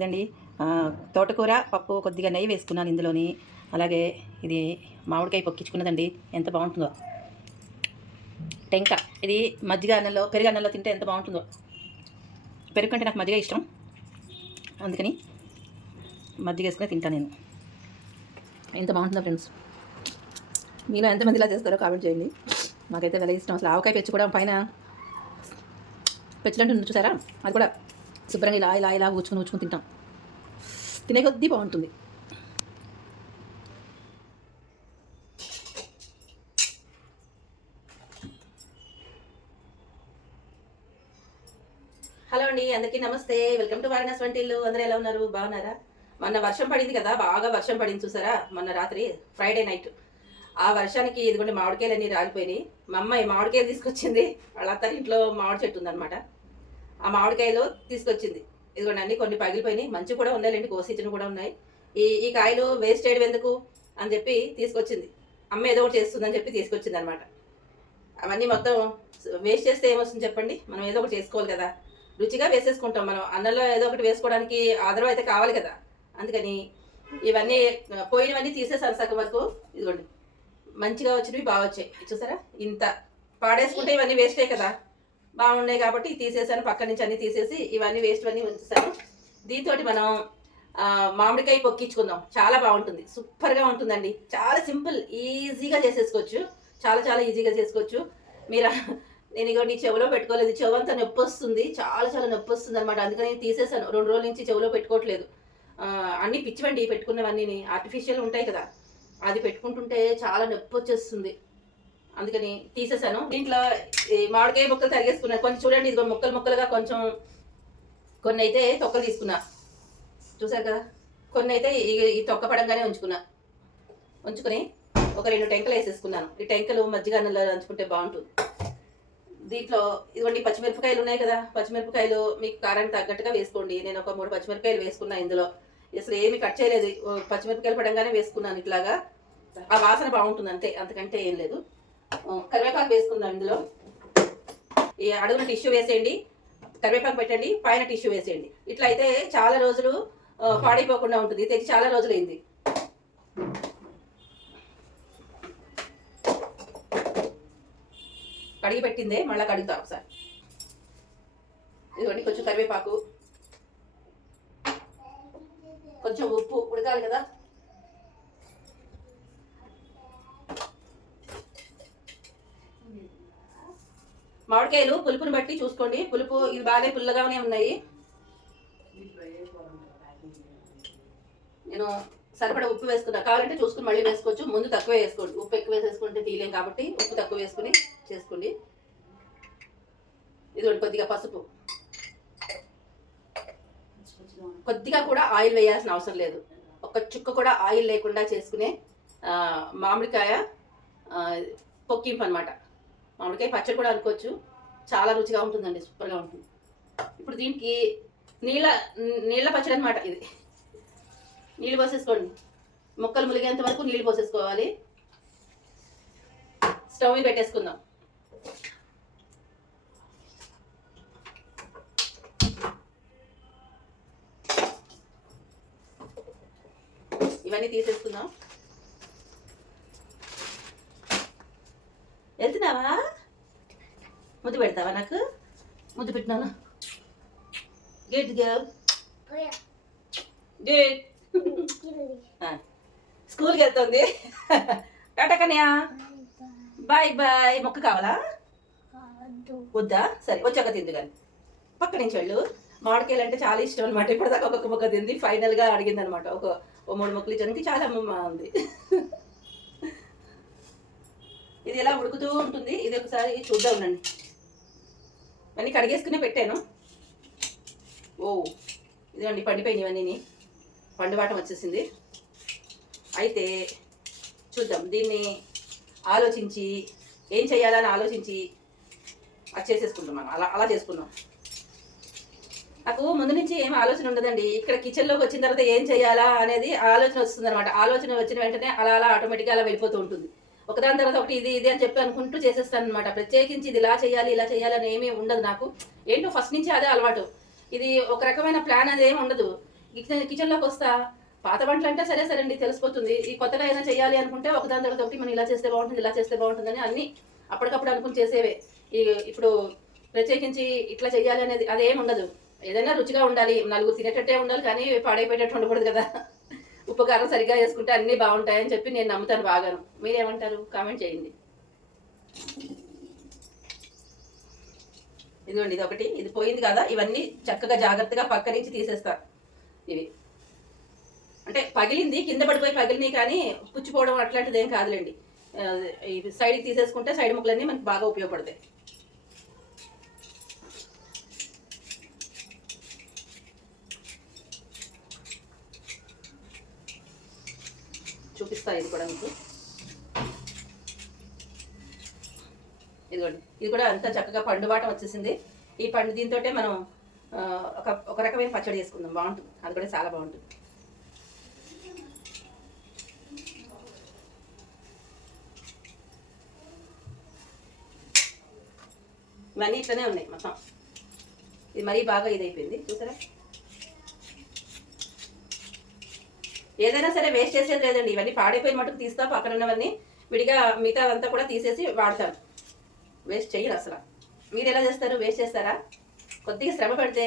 ఇదండి తోటకూర పప్పు కొద్దిగా నెయ్యి వేసుకున్నాను ఇందులోని. అలాగే ఇది మామిడికాయ పొక్కించుకున్నదండి, ఎంత బాగుంటుందో. టెంక ఇది మజ్జిగ అన్నంలో పెరుగు అన్నంలో తింటే ఎంత బాగుంటుందో. పెరుగు కంటే నాకు మజ్జిగ ఇష్టం, అందుకని మజ్జిగ వేసుకుని తింటాను నేను. ఎంత బాగుంటుందో ఫ్రెండ్స్. మీలో ఎంతమంది ఇలా చేస్తారో కామెంట్ చేయండి. మాకైతే వెల ఇష్టం. అసలు ఆవకాయ పెచ్చు కూడా పైన పెచ్చులంటూ చూసారా, అది కూడా శుభ్రంగా ఇలా ఇలా ఇలా ఊచుకుని తింటాం. తినే కొద్దీ బాగుంటుంది. హలో అండి, అందరికీ నమస్తే. వెల్కమ్ టు వారణాసి వంటిల్లు. అందరూ ఎలా ఉన్నారు? బాగున్నారా? మొన్న వర్షం పడింది కదా, బాగా వర్షం పడింది చూసారా మొన్న రాత్రి, ఫ్రైడే నైట్. ఆ వర్షానికి ఇదిగోండి మామిడికాయలు అన్నీ రాలిపోయినాయి. మా అమ్మాయి మామిడికాయలు తీసుకొచ్చింది, వాళ్ళ అత్త ఇంట్లో మామిడి చెట్టు ఉందన్నమాట. ఆ మామిడికాయలు తీసుకొచ్చింది. ఇదిగోండి అన్ని కొన్ని పగిలిపోయినాయి, మంచి కూడా ఉన్నాయండి, కోసిచ్చిన కూడా ఉన్నాయి. ఈ కాయలు వేస్ట్ చేయడం ఎందుకు అని చెప్పి తీసుకొచ్చింది. అమ్మ ఏదో ఒకటి చేస్తుందని చెప్పి తీసుకొచ్చింది అనమాట. అవన్నీ మొత్తం వేస్ట్ చేస్తే ఏమొస్తుంది చెప్పండి, మనం ఏదో ఒకటి చేసుకోవాలి కదా. రుచిగా వేసేసుకుంటాం మనం, అన్నంలో ఏదో ఒకటి వేసుకోవడానికి ఆదరవ అయితే కావాలి కదా. అందుకని ఇవన్నీ పోయినవన్నీ తీసేసాను సగం వరకు. ఇదిగోండి మంచిగా వచ్చినవి బాగా వచ్చాయి చూసారా. ఇంత పాడేసుకుంటే ఇవన్నీ వేస్టే కదా, బాగున్నాయి కాబట్టి తీసేసాను. పక్క నుంచి అన్నీ తీసేసి ఇవన్నీ వేస్ట్ అన్నీ ఉంచేసాను. దీంతో మనం మామిడికాయ పొక్కించుకుందాం. చాలా బాగుంటుంది, సూపర్గా ఉంటుందండి. చాలా సింపుల్, ఈజీగా చేసేసుకోవచ్చు, చాలా చాలా ఈజీగా చేసుకోవచ్చు. మీరు నేను ఇగోండి చెవిలో పెట్టుకోలేదు, చెవి అంతా నొప్పి వస్తుంది, చాలా చాలా నొప్పి వస్తుంది అనమాట. అందుకని తీసేసాను. 2 రోజుల నుంచి చెవిలో పెట్టుకోవట్లేదు. అన్నీ పిచ్చివండి పెట్టుకున్నవన్నీ, ఆర్టిఫిషియల్ ఉంటాయి కదా, అది పెట్టుకుంటుంటే చాలా నొప్పి వచ్చేస్తుంది. అందుకని తీసేసాను. దీంట్లో మామిడికాయ ముక్కలు తరిగేసుకున్నాను. కొంచెం చూడండి, ఇదిగో ముక్కలు ముక్కలుగా కొంచెం, కొన్ని అయితే తొక్కలు తీసుకున్నా చూసారు కదా, కొన్ని అయితే ఈ తొక్క పడంగానే ఉంచుకుని ఒక 2 టెంకలు వేసేసుకున్నాను. ఈ టెంకలు మజ్జిగ అన్నంలో నంచుకుంటే బాగుంటుంది. దీంట్లో ఇదిగోండి పచ్చిమిరపకాయలు ఉన్నాయి కదా, పచ్చిమిరపకాయలు మీకు కారానికి తగ్గట్టుగా వేసుకోండి. నేను ఒక 3 పచ్చిమిరపకాయలు వేసుకున్నా ఇందులో. అసలు ఏమి కట్ చేయలేదు, పచ్చిమిరపకాయలు పడంగానే వేసుకున్నాను. ఇట్లాగా ఆ వాసన బాగుంటుంది అంతే, అంతకంటే ఏం లేదు. కరివేపాకు వేసుకుందాం ఇందులో. ఈ అడుగున టిష్యూ వేసేయండి, కరివేపాకు పెట్టండి, పైన టిష్యూ వేసేయండి. ఇట్లా అయితే చాలా రోజులు పాడైపోకుండా ఉంటుంది. తెచ్చి చాలా రోజులైంది. కడిగి పెట్టిందే, మళ్ళీ కడుగుతా ఒకసారి. ఇదిగోండి కొంచెం కరివేపాకు, కొంచెం ఉప్పు, ఉడకాలి కదా. మామిడికాయలు పులుపుని బట్టి చూసుకోండి. పులుపు ఇవి బాగా పుల్లగానే ఉన్నాయి. నేను సరిపడా ఉప్పు వేసుకున్నా, కావాలంటే చూసుకుని మళ్ళీ వేసుకోవచ్చు. ముందు తక్కువ వేసుకోండి, ఉప్పు ఎక్కువ వేసేసుకుంటే తీయలేం కాబట్టి ఉప్పు తక్కువ వేసుకుని చేసుకోండి. ఇదిగోండి కొద్దిగా పసుపు, కొద్దిగా కూడా ఆయిల్ వేయాల్సిన అవసరం లేదు. ఒక చుక్క కూడా ఆయిల్ లేకుండా చేసుకునే మామిడికాయ పొక్కింపు అనమాట. మామిడికాయ పచ్చడి కూడా అనుకోవచ్చు, చాలా రుచిగా ఉంటుందండి, సూపర్గా ఉంటుంది. ఇప్పుడు దీనికి నీళ్ళ పచ్చడి అనమాట ఇది. నీళ్ళు పోసేసుకోండి, ముక్కలు ములిగేంత వరకు నీళ్ళు పోసేసుకోవాలి. స్టవ్ మీద పెట్టేసుకుందాం. ఇవన్నీ తీసేసుకుందాం. వెళ్తున్నావా? ముద్దు పెడతావా? నాకు ముద్దు పెట్టినాను. Good girl, good. స్కూల్కి వెళ్తుంది. టాటా కన్యా, బాయ్ బాయ్. మొక్క కావాలా? వద్దా? సరే వచ్చాక తిందు కానీ. పక్క నుంచి వెళ్ళు. మామిడికాయలు అంటే చాలా ఇష్టం అనమాట. ఇప్పటిదాకా ఒక్కొక్క మొక్క తింది, ఫైనల్గా అడిగింది అనమాట. ఒక 3 మొక్కలు ఇచ్చానికి చాలా ఉంది. ఇది ఎలా ఉడుకుతూ ఉంటుంది, ఇది ఒకసారి చూద్దాం ఉండండి. అన్నీ కడిగేసుకునే పెట్టాను. ఓ ఇదిగోండి పండిపోయినాయి ఇవన్నీ, పండుబాటం వచ్చేసింది. అయితే చూద్దాం, దీన్ని ఆలోచించి ఏం చేయాలని ఆలోచించి అది చేసేసుకుంటాం మనం. అలా చేసుకున్నాం. నాకు ముందు నుంచి ఏం ఆలోచన ఉండదండి. ఇక్కడ కిచెన్లోకి వచ్చిన తర్వాత ఏం చేయాలా అనేది ఆలోచన వస్తుంది అనమాట. ఆలోచన వచ్చిన వెంటనే అలా ఆటోమేటిక్గా అలా వెళ్ళిపోతూ ఉంటుంది. ఒకదాని తర్వాత ఒకటి ఇది అని చెప్పి అనుకుంటూ చేసేస్తాను అనమాట. ప్రత్యేకించి ఇది ఇలా చేయాలి అని ఏమీ ఉండదు నాకు. ఏంటో ఫస్ట్ నుంచి అదే అలవాటు. ఇది ఒక రకమైన ప్లాన్ అనేది ఏమి ఉండదు. కిచెన్లోకి వస్తా, పాత వంటలు అంటే సరే సరే అండి తెలిసిపోతుంది. ఈ కొత్తగా ఏదైనా చేయాలి అనుకుంటే ఒకదాని తర్వాత ఒకటి మనం ఇలా చేస్తే బాగుంటుంది, ఇలా చేస్తే బాగుంటుందని అన్నీ అప్పటికప్పుడు అనుకుని చేసేవే. ఇప్పుడు ప్రత్యేకించి ఇట్లా చేయాలి అనేది అదేం ఉండదు. ఏదైనా రుచిగా ఉండాలి, నలుగురు తినేటట్టే ఉండాలి, కానీ పాడైపోయేటట్టు ఉండకూడదు కదా. ఉప్పు కారం సరిగ్గా వేసుకుంటే అన్నీ బాగుంటాయని చెప్పి నేను నమ్ముతాను బాగాను. మీరేమంటారు? కామెంట్ చేయండి. ఇదిగోండి, ఇది ఒకటి, ఇది పోయింది కదా. ఇవన్నీ చక్కగా జాగ్రత్తగా పక్క నుంచి తీసేస్తా. ఇవి అంటే పగిలింది, కింద పడిపోయి పగిలినాయి, కానీ పుచ్చిపోవడం అట్లాంటిది ఏం కాదులేండి. సైడ్కి తీసేసుకుంటే సైడ్ ముక్కలన్నీ మనకు బాగా ఉపయోగపడతాయి. చూపిస్తా ఇది కూడా మీకు. ఇదిగోండి, ఇది కూడా అంతా చక్కగా పండుబాటం వచ్చేసింది. ఈ పండు దీంతో మనం ఒక రకమైన పచ్చడి చేసుకుందాం, బాగుంటుంది. అది కూడా చాలా బాగుంటుంది. ఇవన్నీ ఇట్లనే ఉన్నాయి మొత్తం. ఇది మరీ బాగా ఇదైపోయింది చూసారా. ఏదైనా సరే వేస్ట్ చేసేది లేదండి. ఇవన్నీ పాడైపోయిన మటుకు తీస్తా, పక్కన ఉన్నవన్నీ విడిగా మిగతా అంతా కూడా తీసేసి వాడతాను. వేస్ట్ చెయ్యరు అసలు. మీరు ఎలా చేస్తారు? వేస్ట్ చేస్తారా? కొద్దిగా శ్రమ పడితే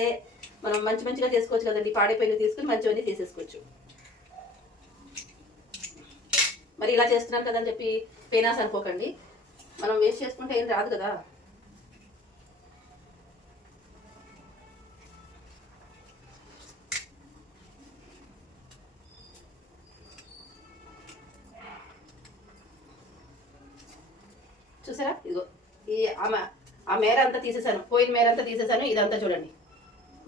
మనం మంచిగా చేసుకోవచ్చు కదండి. పాడైపోయినవి తీసుకుని మంచివన్నీ తీసేసుకోవచ్చు. మరి ఇలా చేస్తున్నాను కదని చెప్పి పేనాస్ అనుకోకండి. మనం వేస్ట్ చేసుకుంటే ఏం రాదు కదా. చూసారా, ఇదిగో ఈ ఆ మేర అంతా తీసేసాను, పోయిన మేర అంతా తీసేసాను. ఇదంతా చూడండి,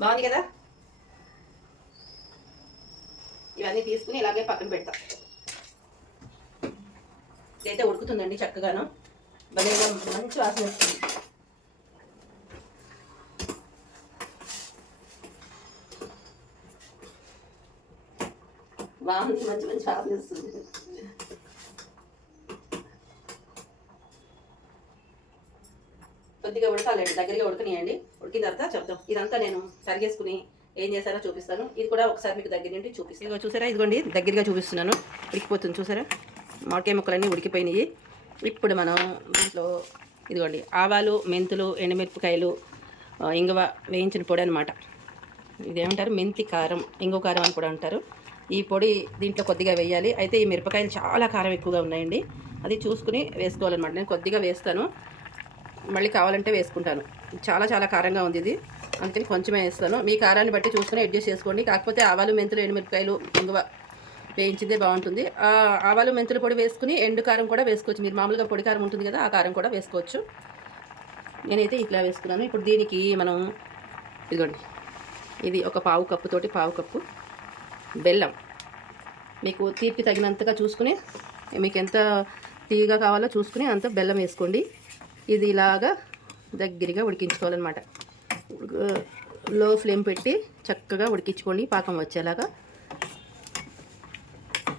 బాగుంది కదా. ఇవన్నీ తీసుకుని ఇలాగే పక్కన పెడతా. ఇదైతే ఉడుకుతుందండి చక్కగాను, భలేగా మంచి వాసన వస్తుంది. బాగుంది, మంచి వాసన వస్తుంది. కొద్దిగా ఉడకాలండి, దగ్గరగా ఉడకనియండి. ఉడికిన తర్వాత చెప్తాం. ఇదంతా నేను తరిగేసుకుని ఏం చేశారో చూపిస్తాను. ఇది కూడా ఒకసారి మీకు దగ్గర నుండి చూపిస్తాను. ఇదిగో చూసారా, ఇదిగోండి దగ్గరగా చూపిస్తున్నాను. ఉడికిపోతుంది చూసారా, మామిడికాయ ముక్కలన్నీ ఉడికిపోయినాయి. ఇప్పుడు మనం దీంట్లో ఇదిగోండి ఆవాలు, మెంతులు, ఎండుమిరపకాయలు, ఇంగువ వేయించిన పొడి అనమాట. ఇదేమంటారు, మెంతి కారం, ఇంగువ కారం అని కూడా అంటారు. ఈ పొడి దీంట్లో కొద్దిగా వేయాలి. అయితే ఈ మిరపకాయలు చాలా కారం ఎక్కువగా ఉన్నాయండి, అది చూసుకుని వేసుకోవాలన్నమాట. నేను కొద్దిగా వేస్తాను, మళ్ళీ కావాలంటే వేసుకుంటాను. చాలా కారంగా ఉంది ఇది, అందుకని కొంచెమే వేస్తాను. మీ కారాన్ని బట్టి చూసుకుని అడ్జస్ట్ చేసుకోండి. కాకపోతే ఆవాలు, మెంతులు, ఎండుమిరపకాయలు, ఇంగువ వేయించిందే బాగుంటుంది. ఆవాలు, మెంతులు పొడి వేసుకుని ఎండు కారం కూడా వేసుకోవచ్చు. మీరు మామూలుగా పొడి కారం ఉంటుంది కదా, ఆ కారం కూడా వేసుకోవచ్చు. నేనైతే ఇట్లా వేసుకున్నాను. ఇప్పుడు దీనికి మనం ఇదిగోండి, ఇది ఒక పావు కప్పు బెల్లం, మీకు తీపి తగినంతగా చూసుకుని, మీకు ఎంత తీగా కావాలో చూసుకుని అంత బెల్లం వేసుకోండి. ఇది ఇలాగా దగ్గరగా ఉడికించుకోవాలన్నమాట. లో ఫ్లేమ్ పెట్టి చక్కగా ఉడికించుకోండి, పాకం వచ్చేలాగా.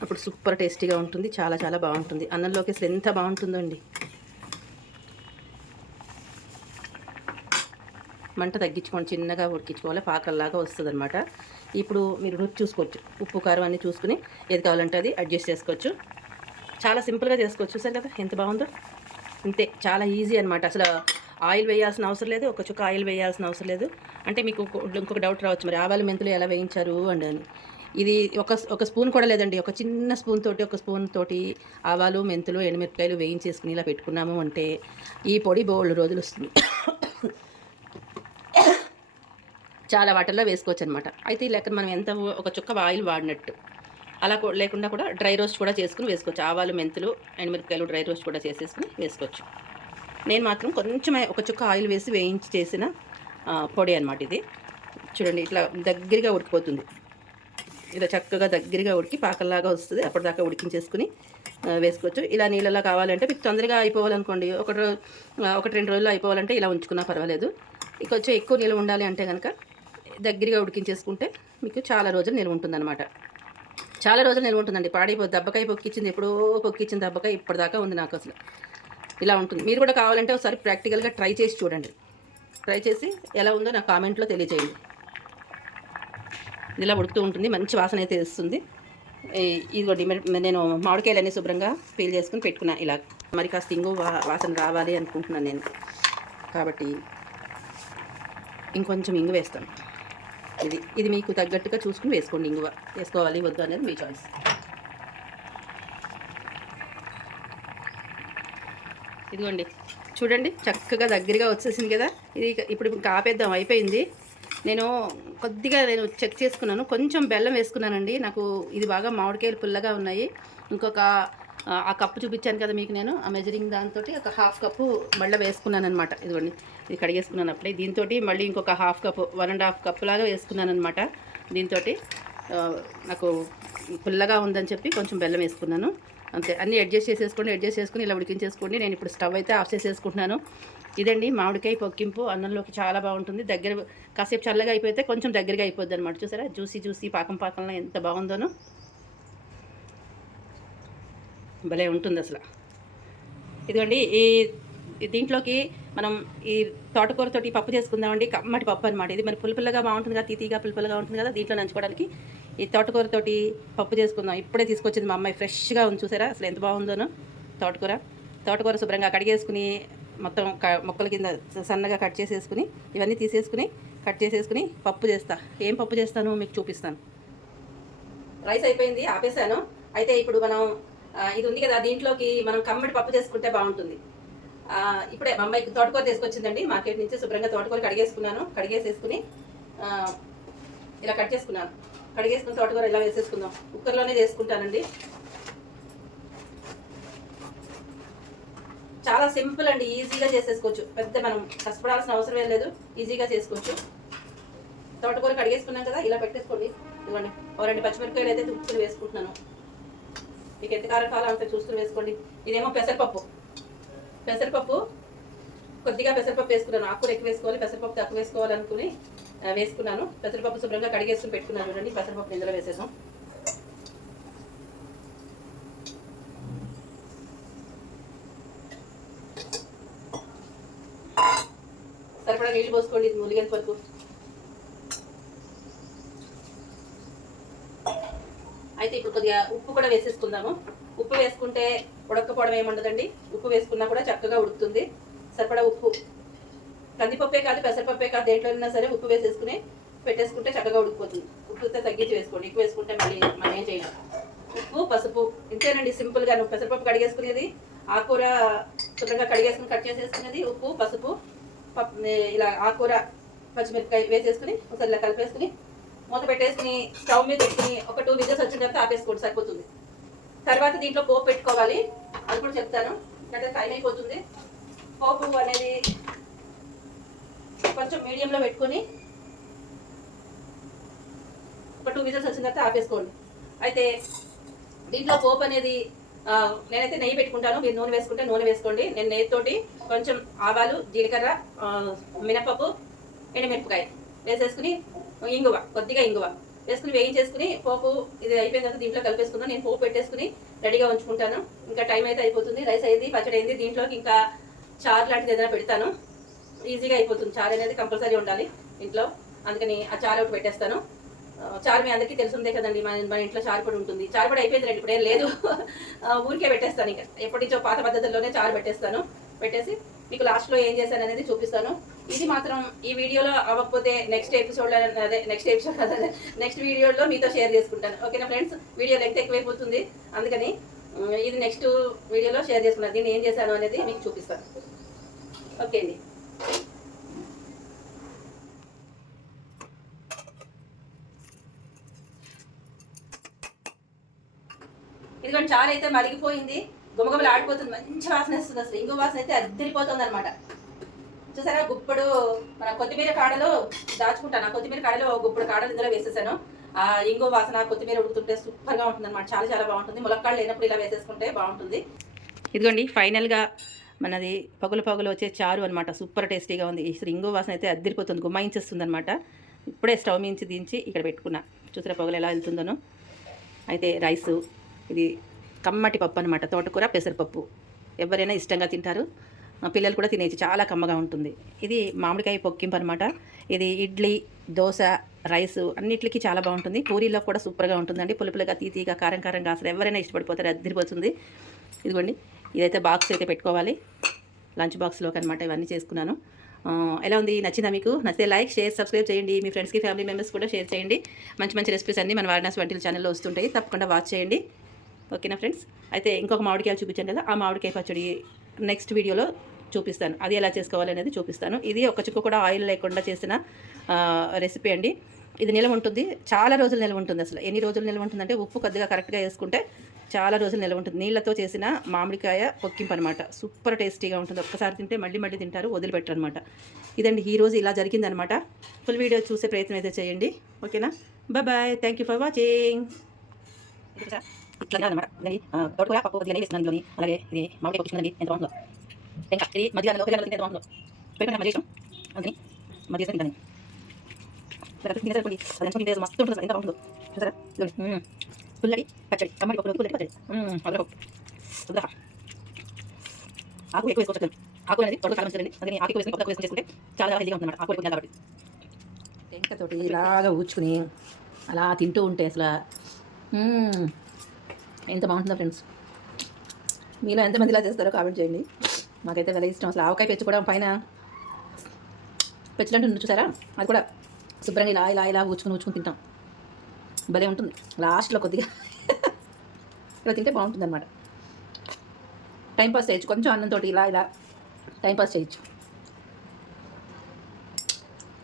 అప్పుడు సూపర్ టేస్టీగా ఉంటుంది, చాలా బాగుంటుంది. అన్నంలోకి అసలు ఎంత బాగుంటుందో అండి. మంట తగ్గించుకోండి, చిన్నగా ఉడికించుకోవాలి, పాకల్లాగా వస్తుంది అనమాట. ఇప్పుడు మీరు రుచి చూసుకోవచ్చు, ఉప్పు కారం అన్నీ చూసుకుని ఏది కావాలంటే అది అడ్జస్ట్ చేసుకోవచ్చు. చాలా సింపుల్గా చేసుకోవచ్చు. చూసారు కదా ఎంత బాగుందో. అంతే, చాలా ఈజీ అనమాట. అసలు ఆయిల్ వేయాల్సిన అవసరం లేదు, ఒక చుక్క ఆయిల్ వేయాల్సిన అవసరం లేదు. అంటే మీకు ఇంకొక డౌట్ రావచ్చు, మరి ఆవాలు, మెంతులు ఎలా వేయించారు అని. ఇది ఒక స్పూన్ కూడా లేదండి, ఒక చిన్న స్పూన్ తోటి ఆవాలు, మెంతులు, ఎండుమిరపకాయలు వేయించేసుకుని ఇలా పెట్టుకున్నాము అంటే ఈ పొడి బోల్డ్ రోజులు వస్తుంది. చాలా వాటర్లో వేసుకోవచ్చు అనమాట. అయితే ఈ లెక్కన మనం ఎంత ఒక చుక్క ఆయిల్ వాడినట్టు, అలా లేకుండా కూడా డ్రై రోస్ట్ కూడా చేసుకుని వేసుకోవచ్చు. ఆవాలు, మెంతులు, ఎండుమిరపకాయలు డ్రై రోస్ట్ కూడా చేసేసుకుని వేసుకోవచ్చు. నేను మాత్రం కొంచెం ఒక చుక్క ఆయిల్ వేసి వేయించి చేసిన పొడి అనమాట ఇది. చూడండి, ఇట్లా దగ్గరగా ఉడికిపోతుంది. ఇలా చక్కగా దగ్గరగా ఉడికి పాకల్లాగా వస్తుంది. అప్పటిదాకా ఉడికించేసుకుని వేసుకోవచ్చు. ఇలా నీళ్ళలా కావాలంటే మీకు తొందరగా అయిపోవాలనుకోండి, ఒకటి 2 రోజుల్లో అయిపోవాలంటే ఇలా ఉంచుకున్నా పర్వాలేదు. కొంచెం ఎక్కువ నిల్వ ఉండాలి అంటే కనుక దగ్గరగా ఉడికించేసుకుంటే మీకు చాలా రోజులు నిల్వ ఉంటుందన్నమాట. చాలా రోజులు నిల్వ ఉంటుందండి. పాడైపోతుంది. దెబ్బకాయ పొక్కిచ్చింది, ఎప్పుడో పొక్కిచ్చిన దెబ్బకాయ ఇప్పటిదాకా ఉంది నాకు. అసలు ఇలా ఉంటుంది. మీరు కూడా కావాలంటే ఒకసారి ప్రాక్టికల్గా ట్రై చేసి చూడండి. ట్రై చేసి ఎలా ఉందో నాకు కామెంట్లో తెలియజేయండి. ఇది ఇలా ఉడుకుతూ ఉంటుంది, మంచి వాసన అయితే వస్తుంది. ఇదిగోండి నేను మామిడికాయలన్నీ శుభ్రంగా పీల్ చేసుకుని పెట్టుకున్నాను ఇలా. మరి కాస్త ఇంగు వాసన రావాలి అనుకుంటున్నాను నేను, కాబట్టి ఇంకొంచెం ఇంగు వేస్తాను. ఇది మీకు తగ్గట్టుగా చూసుకుని వేసుకోండి. ఇంగువ వేసుకోవాలి వద్దు అనేది మీ చాయిస్. ఇదిగోండి చూడండి, చక్కగా దగ్గరగా వచ్చేసింది కదా. ఇది ఇప్పుడు ఇంకా ఆపేద్దాం, అయిపోయింది. నేను చెక్ చేసుకున్నాను, కొంచెం బెల్లం వేసుకున్నానండి. నాకు ఇది బాగా మామిడికాయలు పుల్లగా ఉన్నాయి. ఇంకొక ఆ కప్పు చూపించాను కదా మీకు, నేను ఆ మెజరింగ్ దాంతో ఒక హాఫ్ కప్పు మళ్ళీ వేసుకున్నాను అనమాట. ఇదిగోండి, ఇది కడిగేసుకున్నాను అప్పుడే. దీంతో మళ్ళీ ఇంకొక హాఫ్ కప్పు 1.5 కప్పు లాగా వేసుకున్నాను అనమాట. దీంతో నాకు పుల్లగా ఉందని చెప్పి కొంచెం బెల్లం వేసుకున్నాను అంతే. అన్నీ అడ్జస్ట్ చేసుకుని ఇలా ఉడికించేసుకోండి. నేను ఇప్పుడు స్టవ్ అయితే ఆఫ్ చేసేసుకుంటున్నాను. ఇదండి మామిడికాయ పొక్కింపు, అన్నంలోకి చాలా బాగుంటుంది. కాసేపు చల్లగా అయిపోతే కొంచెం దగ్గరగా అయిపోద్ది అనమాట. చూసారా, జ్యూసీ పాకంలో ఎంత బాగుందోనో, భలే ఉంటుంది అసలు. ఇదిగోండి, దీంట్లోకి మనం ఈ తోటకూరతోటి పప్పు చేసుకుందామండి. కమ్మటి పప్పు అనమాట ఇది. మరి పుల్లగా బాగుంటుంది కదా, తీగా పుల్లగా ఉంటుంది కదా. దీంట్లో నంచుకోవడానికి ఈ తోటకూరతోటి పప్పు చేసుకుందాం. ఇప్పుడే తీసుకొచ్చింది మా అమ్మాయి, ఫ్రెష్గా ఉంది. చూసారా అసలు ఎంత బాగుందోనో. తోటకూర శుభ్రంగా కడిగేసుకుని మొత్తం మొక్కల కింద సన్నగా కట్ చేసేసుకుని, ఇవన్నీ తీసేసుకుని కట్ చేసేసుకుని పప్పు చేస్తా. ఏం పప్పు చేస్తాను మీకు చూపిస్తాను. రైస్ అయిపోయింది, ఆపేసాను. అయితే ఇప్పుడు మనం ఇది ఉంది కదా, దీంట్లోకి మనం కమ్మటి పప్పు చేసుకుంటే బాగుంటుంది. ఇప్పుడే మా అమ్మాయికి తోటకూర తీసుకొచ్చిందండి మార్కెట్ నుంచి. శుభ్రంగా తోటకూర కడిగేసుకుని ఇలా కడిగేసుకుని తోటకూర ఇలా వేసేసుకుందాం. కుక్కర్లోనే చేసుకుంటానండి. చాలా సింపుల్ అండి, ఈజీగా చేసేసుకోవచ్చు. పెద్ద మనం కష్టపడాల్సిన అవసరం ఏం లేదు, ఈజీగా చేసుకోవచ్చు. తోటకూర కడిగేసుకున్నాం కదా, ఇలా పెట్టేసుకోండి. ఇదిగోండి, 2 పచ్చిమిరపకాయలు అయితే తుడుచుకుని వేసుకుంటున్నాను. మీకు ఎంత కారం కావాలో అంత చూసుకుని వేసుకోండి. ఇదేమో పెసరపప్పు. కొద్దిగా పెసరపప్పు వేసుకున్నాను. ఆకుకూర ఎక్కువ వేసుకోవాలి, పెసరపప్పు తక్కువ వేసుకోవాలనుకుని వేసుకున్నాను. పెసరపప్పు శుభ్రంగా కడిగేసుకుని పెట్టుకున్నాను. చూడండి, పెసరపప్పు ఇందులో వేసేసాం. సరిపడా నీళ్ళు పోసుకోండి, ఇది ములిగేంత వరకు. అయితే ఇప్పుడు కొద్దిగా ఉప్పు కూడా వేసేసుకుందాము. ఉప్పు వేసుకుంటే ఉడకపోవడం ఏముండదండి. ఉప్పు వేసుకున్నా కూడా చక్కగా ఉడుకుతుంది. సరిపడా ఉప్పు, కందిపప్పే కాదు పెసరపప్పే కాదు, దేంట్లోనైనా సరే ఉప్పు వేసేసుకుని పెట్టేసుకుంటే చక్కగా ఉడికిపోతుంది. ఉప్పు తగ్గించి వేసుకోండి, ఎక్కువ వేసుకుంటే మళ్ళీ మనం ఏం చేయాలి. ఉప్పు, పసుపు, ఇంతేనండి సింపుల్గా. నువ్వు పెసరపప్పు కడిగేసుకునేది, ఆకుకూర శుభ్రంగా కడిగేసుకుని కట్ చేసేసుకునేది, ఉప్పు, పసుపు, ఇలా ఆకుకూర, పచ్చిమిరపకాయ వేసేసుకుని ఒకసారి ఇలా కలిపేసుకుని మూత పెట్టేసుకుని స్టవ్ మీద పెట్టుకుని ఒక 2 విజిల్స్ వచ్చిన తర్వాత ఆపేసుకోండి, సరిపోతుంది. తర్వాత దీంట్లో పోపు పెట్టుకోవాలి, అది కూడా చెప్తాను, అంటే టైం అయిపోతుంది. పోపు అనేది కొంచెం మీడియంలో పెట్టుకొని ఒక 2 విజిల్స్ వచ్చిన తర్వాత ఆపేసుకోండి. అయితే దీంట్లో పోపు అనేది నేనైతే నెయ్యి పెట్టుకుంటాను. మీరు నూనె వేసుకుంటే నూనె వేసుకోండి. నేను నెయ్యితోటి కొంచెం ఆవాలు, జీలకర్ర, మినపప్పు, ఎండుమిరపకాయ వేసేసుకుని కొద్దిగా ఇంగువ వేసుకుని వేయించేసుకుని పోపు ఇది అయిపోయిన తర్వాత దీంట్లో కలిపేసుకున్నాను. నేను పోపు పెట్టేసుకుని రెడీగా ఉంచుకుంటాను. ఇంకా టైం అయితే అయిపోతుంది. రైస్ అయింది, పచ్చడి అయింది. దీంట్లోకి ఇంకా చారు లాంటిది ఏదైనా పెడతాను, ఈజీగా అయిపోతుంది. చారు అనేది కంపల్సరీ ఉండాలి ఇంట్లో, అందుకని ఆ చారు ఒకటి పెట్టేస్తాను. చారు మీ అందరికీ తెలుసుందే కదండి, మన ఇంట్లో చారు పొడి ఉంటుంది. చారు పొడి అయిపోయింది రండి, ఇప్పుడేం లేదు, ఊరికే పెట్టేస్తాను. ఇంకా ఎప్పటి నుంచో పాత పద్ధతుల్లోనే చారు పెట్టేసి మీకు లాస్ట్లో ఏం చేశాను అనేది చూపిస్తాను. ఇది మాత్రం ఈ వీడియోలో అవ్వకపోతే నెక్స్ట్ వీడియోలో మీతో షేర్ చేసుకుంటాను. ఓకేనా ఫ్రెండ్స్, వీడియో లెంగ్త్ ఎక్కువైపోతుంది, అందుకని ఇది నెక్స్ట్ వీడియోలో షేర్ చేసుకున్నాను. దీన్ని ఏం చేశాను అనేది మీకు చూపిస్తాను. ఓకే అండి. ఇదిగోండి, చారు అయితే మరిగిపోయింది, గుమగుమలు ఆడిపోతుంది, మంచి వాసన వస్తుంది. అసలు ఇంగు వాసన అయితే అద్దరిపోతుంది అనమాట. చూసారా, గుప్పుడు మన కొత్తిమీర కాడలో దాచుకుంటాను. ఆ కొత్తిమీర కాడలో గుప్పుడు కాడలు ఇందులో వేసేసాను. ఆ ఇంగు వాసన కొత్తిమీర ఉడుకుతుంటే సూపర్గా ఉంటుంది అనమాట, చాలా చాలా బాగుంటుంది. ములక్కాడలు లేనప్పుడు ఇలా వేసేసుకుంటే బాగుంటుంది. ఇదిగోండి, ఫైనల్గా మనది పగులు వచ్చే చారు అనమాట, సూపర్ టేస్టీగా ఉంది. ఈ ఇంగు వాసన అయితే అద్దరిపోతుంది, గుమ్మాయించేస్తుంది అనమాట. ఇప్పుడే స్టవ్ మించి దించి ఇక్కడ పెట్టుకున్నా. చూసారా పొగలు ఎలా వెళ్తుందనో. అయితే రైసు, ఇది కమ్మటి పప్పు అనమాట, తోటకూర పెసరపప్పు, ఎవరైనా ఇష్టంగా తింటారు. పిల్లలు కూడా తినేసి చాలా కమ్మగా ఉంటుంది. ఇది మామిడికాయ పొక్కింపు అనమాట. ఇది ఇడ్లీ, దోశ, రైసు అన్నిటికీ చాలా బాగుంటుంది. పూరీలో కూడా సూపర్గా ఉంటుందండి. పులుపులుగా, తీతీగా, కారం కారంగా అసలు ఎవరైనా ఇష్టపడిపోతారు. అదిరిపోతుంది. ఇదిగోండి, ఇదైతే బాక్స్ అయితే పెట్టుకోవాలి. లంచ్ బాక్స్లోకి అనమాట ఇవన్నీ చేసుకున్నాను. ఎలా ఉంది? నచ్చిందా మీకు? నచ్చితే లైక్, షేర్, సబ్స్క్రైబ్ చేయండి. మీ ఫ్రెండ్స్కి, ఫ్యామిలీ మెంబర్స్ కూడా షేర్ చేయండి. మంచి మంచి రెసిపీస్ అన్నీ మన వారణాసి వంటల ఛానల్లో వస్తుంటాయి. తప్పకుండా వాచ్ చేయండి. ఓకేనా ఫ్రెండ్స్? అయితే ఇంకొక మామిడికాయలు చూపించాను కదా, ఆ మామిడికాయ పచ్చడి నెక్స్ట్ వీడియోలో చూపిస్తాను. అది ఎలా చేసుకోవాలనేది చూపిస్తాను. ఇది ఒక చుక్క కూడా ఆయిల్ లేకుండా చేసిన రెసిపీ అండి. ఇది నిల్వ ఉంటుంది, చాలా రోజులు నిల్వ ఉంటుంది. అసలు ఎన్ని రోజులు నిల్వ ఉంటుందంటే ఉప్పు కొద్దిగా కరెక్ట్గా వేసుకుంటే చాలా రోజులు నిల్వ ఉంటుంది. నీళ్ళతో చేసిన మామిడికాయ పొక్కింపు అనమాట. సూపర్ టేస్టీగా ఉంటుంది. ఒక్కసారి తింటే మళ్ళీ మళ్ళీ తింటారు, వదిలిపెట్టరు అనమాట. ఇదండి ఈరోజు ఇలా జరిగిందనమాట. ఫుల్ వీడియో చూసే ప్రయత్నం అయితే చేయండి. ఓకేనా? Bye. Thank you for watching. ఇట్లా అనమాట. తోటకూర పప్పు కొద్దిగా వేస్తున్నాను ఇందులోని. అలాగే ఇది మామిడికాయ పొక్కించుకుందండి. ఎంత బాగుందో. ఇంకా ఇది మధ్యాహ్నంలో తింటే ఎంత బాగుందో. పెట్టుకుంటే మధ్య అందుకని మధ్య తింటాను. తినేసరికి అది ఎంత తింటే మస్తు ఉంటుంది. ఎంత బాగుంటుందో చూసారా? పుల్లడి పచ్చడి, కమ్మడి పప్పు, పుల్లడి పచ్చడి, అదరపప్పు, ఆకు ఎక్కువ వేసుకోవచ్చు. ఆకు అనేది తొడగ చాలా మంచిదండి. అందుకని ఆకు ఎక్కువ వేసుకుని పప్పు వేసుకుని చేసుకుంటే చాలా హెల్తీగా ఉంటుంది. ఆకు ఎక్కువ కాబట్టి టెంకతోటి ఇలాగా ఊచుకుని అలా తింటూ ఉంటే అసలు ఎంత బాగుంటుందో ఫ్రెండ్స్. మీలో ఎంతమంది ఇలా చేస్తారో కామెంట్ చేయండి. మాకైతే చాలా ఇష్టం. అసలు ఆవకాయ పెంచుకోవడం పైన పెంచడంటే చూసారా, అది కూడా శుభ్రంగా ఇలా ఇలా ఇలా ఊచుకుని తింటాం. భలే ఉంటుంది. లాస్ట్లో కొద్దిగా ఇలా తింటే బాగుంటుంది అనమాట. టైంపాస్ చేయొచ్చు. కొంచెం అన్నంతో ఇలా ఇలా టైంపాస్ చేయొచ్చు.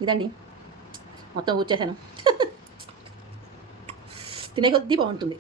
ఇదండి, మొత్తం ఊడ్చేసాను. తినే కొద్దీ బాగుంటుంది.